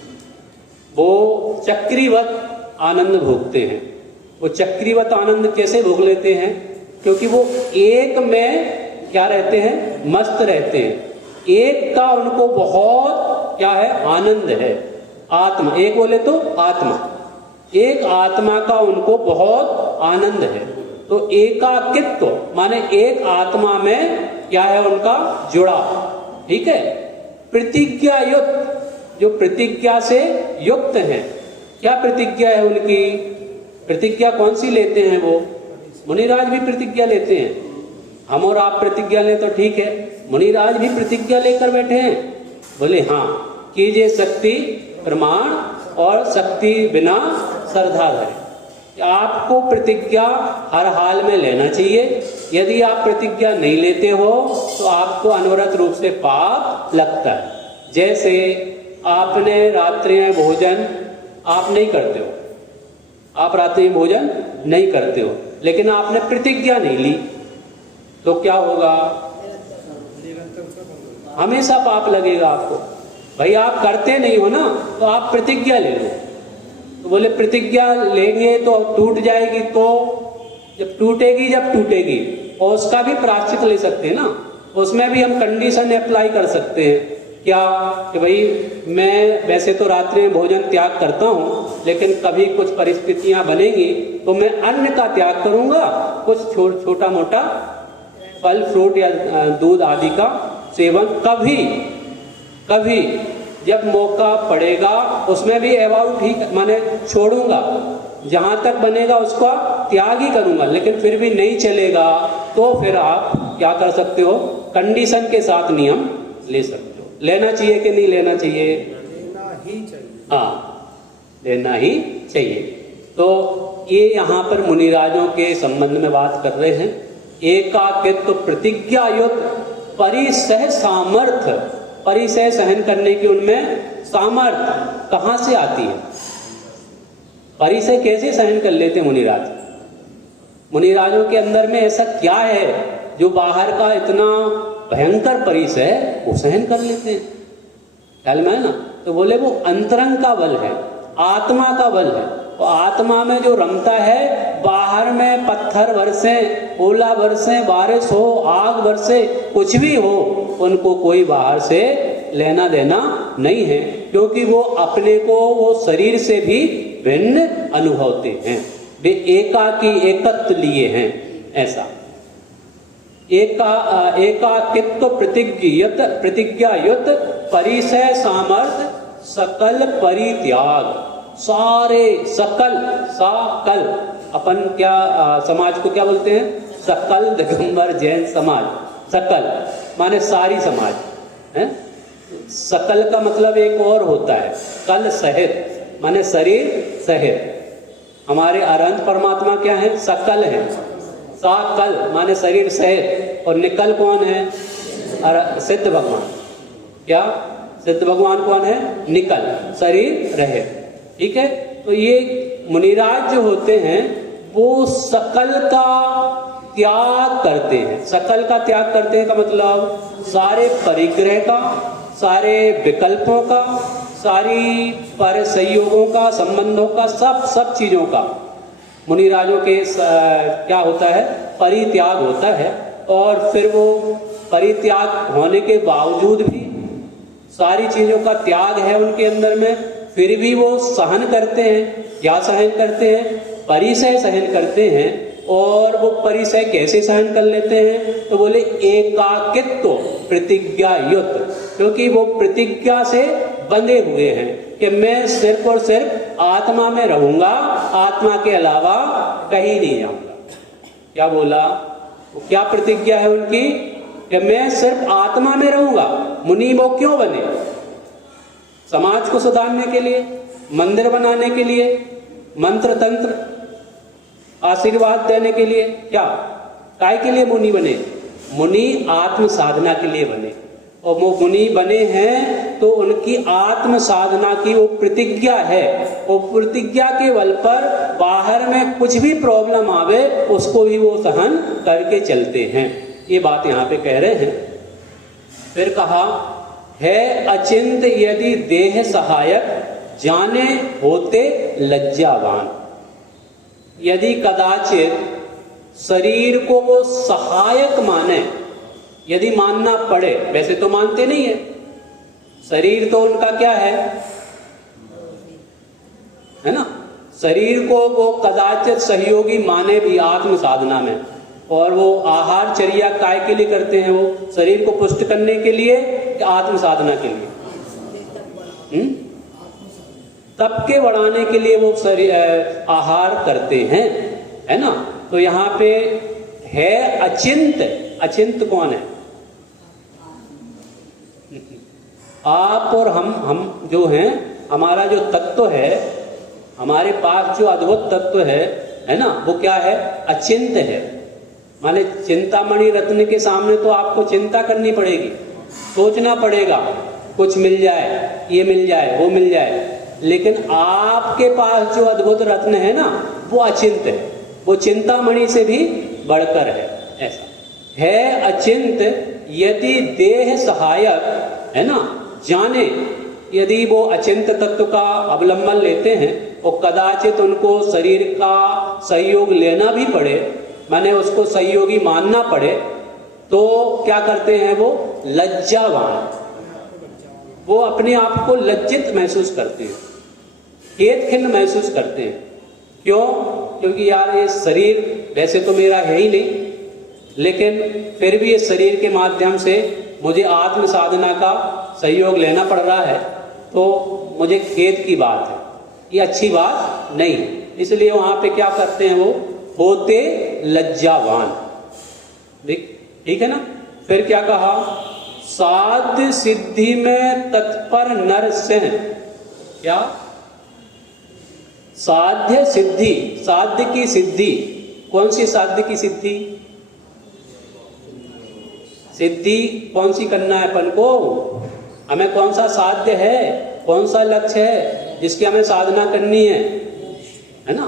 वो चक्रीवत आनंद भोगते हैं। वो चक्रीवत आनंद कैसे भोग लेते हैं? क्योंकि वो एक में क्या रहते हैं? मस्त रहते हैं। एक का उनको बहुत क्या है? आनंद है। आत्मा, एक बोले तो आत्मा, एक आत्मा का उनको बहुत आनंद है। तो एकाकित्व माने एक आत्मा में क्या है? उनका जुड़ा, ठीक है। प्रतिज्ञा युक्त, जो प्रतिज्ञा से युक्त है। क्या प्रतिज्ञा है उनकी? प्रतिज्ञा कौन सी लेते हैं वो? मुनिराज भी प्रतिज्ञा लेते हैं। हम और आप प्रतिज्ञा लें तो ठीक है, मुनिराज भी प्रतिज्ञा लेकर बैठे हैं। बोले हाँ, कीजिए शक्ति प्रमाण और शक्ति बिना श्रद्धा धरे। आपको प्रतिज्ञा हर हाल में लेना चाहिए। यदि आप प्रतिज्ञा नहीं लेते हो तो आपको अनवरत रूप से पाप लगता है। जैसे आपने रात्रि में भोजन आप नहीं करते हो, आप रात्रि में भोजन नहीं करते हो, लेकिन आपने प्रतिज्ञा नहीं ली, तो क्या होगा? हमेशा पाप लगेगा आपको। भाई आप करते नहीं हो ना, तो आप प्रतिज्ञा ले लो। तो बोले प्रतिज्ञा लेंगे तो टूट जाएगी, तो जब टूटेगी और उसका भी प्रायश्चित ले सकते हैं ना। उसमें भी हम कंडीशन अप्लाई कर सकते हैं। क्या? कि भाई मैं वैसे तो रात्रि में भोजन त्याग करता हूँ, लेकिन कभी कुछ परिस्थितियां बनेगी तो मैं अन्न का त्याग करूंगा, कुछ छोटा मोटा फल फ्रूट या दूध आदि का सेवन कभी जब मौका पड़ेगा उसमें भी अबाउट ही माने छोड़ूंगा, जहां तक बनेगा उसका त्याग ही करूंगा। लेकिन फिर भी नहीं चलेगा तो फिर आप क्या कर सकते हो? कंडीशन के साथ नियम ले सकते हो। लेना चाहिए कि नहीं लेना चाहिए? लेना ही चाहिए। हाँ, लेना ही चाहिए। तो ये यहाँ पर मुनिराजों के संबंध में बात कर रहे हैं। एकाकित्व प्रतिज्ञा युक्त परिसह सामर्थ्य, परिसह सहन करने की उनमें सामर्थ्य कहाँ से आती है? परिसह कैसे सहन कर लेते हैं मुनिराज? मुनिराजों के अंदर में ऐसा क्या है जो बाहर का इतना भयंकर परिसह वो सहन कर लेते हैं? ख्याल में है ना? तो बोले वो अंतरंग का बल है, आत्मा का बल है। तो आत्मा में जो रमता है, बाहर में पत्थर बरसे, ओला बरसे, बारिश हो, आग बरसे, कुछ भी हो, उनको कोई बाहर से लेना देना नहीं है, क्योंकि वो अपने को वो शरीर से भी भिन्न अनुभवते हैं। वे एकाकी एकत्व लिए हैं। ऐसा एकाकित्व प्रतिज्ञा युक्त परिसय सामर्थ्य सकल परित्याग, सारे सकल अपन क्या समाज को क्या बोलते हैं? सकल दिगंबर जैन समाज। सकल माने सारी समाज है। सकल का मतलब एक और होता है, कल सहित माने शरीर सहित। हमारे अनंत परमात्मा क्या है? सकल है। साकल माने शरीर सहित, और निकल कौन है? सिद्ध भगवान। क्या? सिद्ध भगवान कौन है? निकल, शरीर रहित। ठीक है। तो ये मुनिराज जो होते हैं वो सकल का त्याग करते हैं। सकल का त्याग करते हैं का मतलब सारे परिग्रह का, सारे विकल्पों का, सारी पर संयोगों का, संबंधों का, सब चीजों का मुनिराजों के क्या होता है? परित्याग होता है। और फिर वो परित्याग होने के बावजूद भी सारी चीजों का त्याग है उनके अंदर में, फिर भी वो सहन करते हैं। क्या सहन करते हैं? परिसय सहन करते हैं। और वो परिसय कैसे सहन कर लेते हैं? तो बोले एकाकित्व प्रतिज्ञा युक्त, क्योंकि वो प्रतिज्ञा से बंधे हुए हैं कि मैं सिर्फ और सिर्फ आत्मा में रहूंगा, आत्मा के अलावा कहीं नहीं जाऊंगा। क्या बोला? क्या प्रतिज्ञा है उनकी? कि मैं सिर्फ आत्मा में रहूंगा। मुनि वो क्यों बने? समाज को सुधारने के लिए, मंदिर बनाने के लिए, मंत्र तंत्र आशीर्वाद देने के लिए। क्या काय के लिए मुनि बने? मुनि आत्म साधना के लिए बने, और वो मुनि बने हैं तो उनकी आत्म साधना की वो प्रतिज्ञा है, वो प्रतिज्ञा के बल पर बाहर में कुछ भी प्रॉब्लम आवे उसको भी वो सहन करके चलते हैं। ये बात यहाँ पे कह रहे हैं। फिर कहा है अचिंत यदि देह सहायक जाने होते लज्जावान। यदि कदाचित शरीर को वो सहायक माने, यदि मानना पड़े, वैसे तो मानते नहीं है, शरीर तो उनका क्या है ना, शरीर को वो कदाचित सहयोगी माने भी आत्म साधना में, और वो आहार चर्या काय के लिए करते हैं? वो शरीर को पुष्ट करने के लिए या आत्म साधना के लिए? तप के बढ़ाने के लिए वो शरीर आहार करते हैं, है ना। तो यहाँ पे है अचिंत। अचिंत कौन है? आप और हम जो हैं, हमारा जो तत्व है, हमारे पास जो अद्भुत तत्व है ना, वो क्या है? अचिंत है। माने चिंतामणि रत्न के सामने तो आपको चिंता करनी पड़ेगी, सोचना पड़ेगा, कुछ मिल जाए, ये मिल जाए, वो मिल जाए। लेकिन आपके पास जो अद्भुत रत्न है ना, वो अचिंत है, वो चिंतामणि से भी बढ़कर है। ऐसा है अचिंत यदि देह सहायक, है ना, जाने, यदि वो अचिंत तत्व का अवलंबन लेते हैं और कदाचित उनको शरीर का सहयोग लेना भी पड़े, माने उसको सहयोगी मानना पड़े, तो क्या करते हैं? वो लज्जावान, वो अपने आप को लज्जित महसूस करते हैं, खेद खिन्न महसूस करते हैं। क्यों? क्योंकि यार ये शरीर वैसे तो मेरा है ही नहीं, लेकिन फिर भी इस शरीर के माध्यम से मुझे आत्म साधना का सहयोग लेना पड़ रहा है, तो मुझे खेद की बात है, ये अच्छी बात नहीं है। इसलिए वहां पे क्या करते हैं? वो होते लज्जावान। ठीक है ना। फिर क्या कहा? साध्य सिद्धि में तत्पर नर से। क्या? साध्य सिद्धि, साध्य की सिद्धि। कौन सी साध्य की सिद्धि? सिद्धि कौन सी करना है अपन को? हमें कौन सा साध्य है, कौन सा लक्ष्य है जिसकी हमें साधना करनी है ना।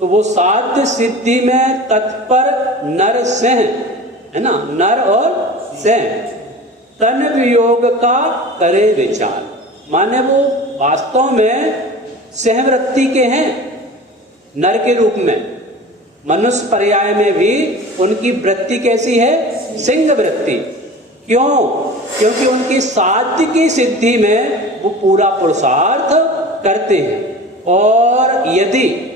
तो वो साध्य सिद्धि में तत्पर नर से, है ना, नर और से तन वियोग का करे विचार। माने वो वास्तव में सहवृत्ति के हैं, नर के रूप में। मनुष्य पर्याय में भी उनकी वृत्ति कैसी है? सिंह वृत्ति। क्यों? क्योंकि उनकी साध्य की सिद्धि में वो पूरा पुरुषार्थ करते हैं, और यदि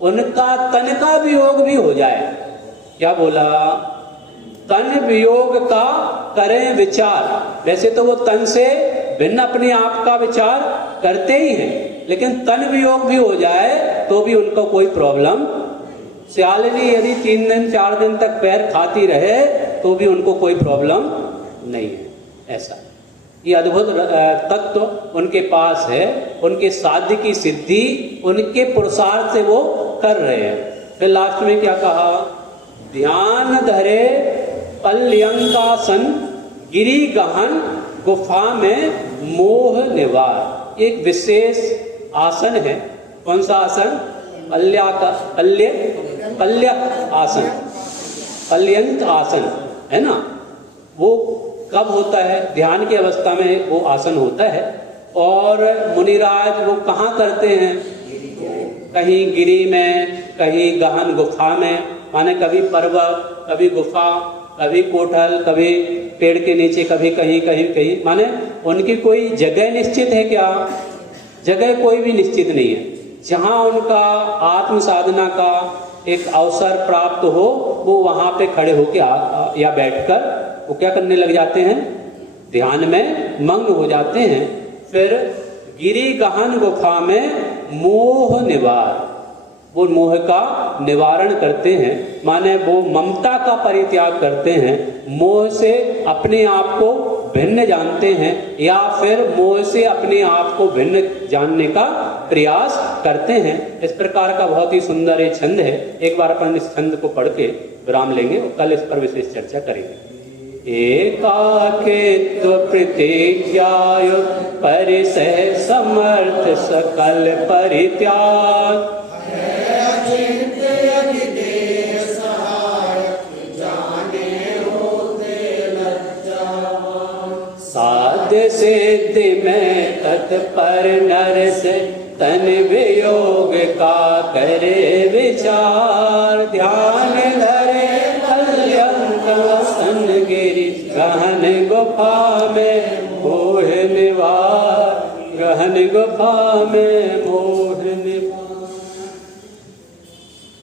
उनका तन का वियोग भी हो जाए, क्या बोला? तन वियोग का करें विचार। वैसे तो वो तन से भिन्न अपने आप का विचार करते ही हैं, लेकिन तन वियोग भी हो जाए तो भी उनको कोई प्रॉब्लम। सियालिनी यदि 3 दिन 4 दिन तक पैर खाती रहे तो भी उनको कोई प्रॉब्लम नहीं है। ऐसा ये अद्भुत तत्व उनके पास है, उनके साध्य की सिद्धि उनके पुरुषार्थ से वो कर रहे हैं। फिर लास्ट में क्या कहा? ध्यान धरे पल्यंकासन गिरी गहन गुफा में मोह निवार। एक विशेष आसन है। कौन सा आसन? पल्य आसन, पल्यंक आसन, है ना। वो कब होता है? ध्यान की अवस्था में वो आसन होता है। और मुनिराज वो कहाँ करते हैं? कहीं गिरी में, कहीं गहन गुफा में, माने कभी पर्वत, कभी गुफा, कभी कोठल, कभी पेड़ के नीचे, कभी कहीं कहीं कहीं। माने उनकी कोई जगह निश्चित है क्या? जगह कोई भी निश्चित नहीं है। जहां उनका आत्म साधना का एक अवसर प्राप्त हो, वो वहां पे खड़े होके या बैठकर वो क्या करने लग जाते हैं? ध्यान में मग्न हो जाते हैं। फिर गिरी गहन गुफा में मोह निवार, वो मोह का निवारण करते हैं। माने वो ममता का परित्याग करते हैं, मोह से अपने आप को भिन्न जानते हैं, या फिर मोह से अपने आप को भिन्न जानने का प्रयास करते हैं। इस प्रकार का बहुत ही सुंदर ये छंद है। एक बार अपन इस छंद को पढ़ के विराम लेंगे और कल इस पर विशेष चर्चा करेंगे। एकाकित्व प्रतिज्ञाय परिसह समर्थ सकल परित्याग, साध्य सिद्धि में तत्पर नर से तन वियोग का करे विचार, ध्यान धरे पर्यंत सन गिरि गहन गुफा में मोह निवार, गहन गुफा में मोह निवार।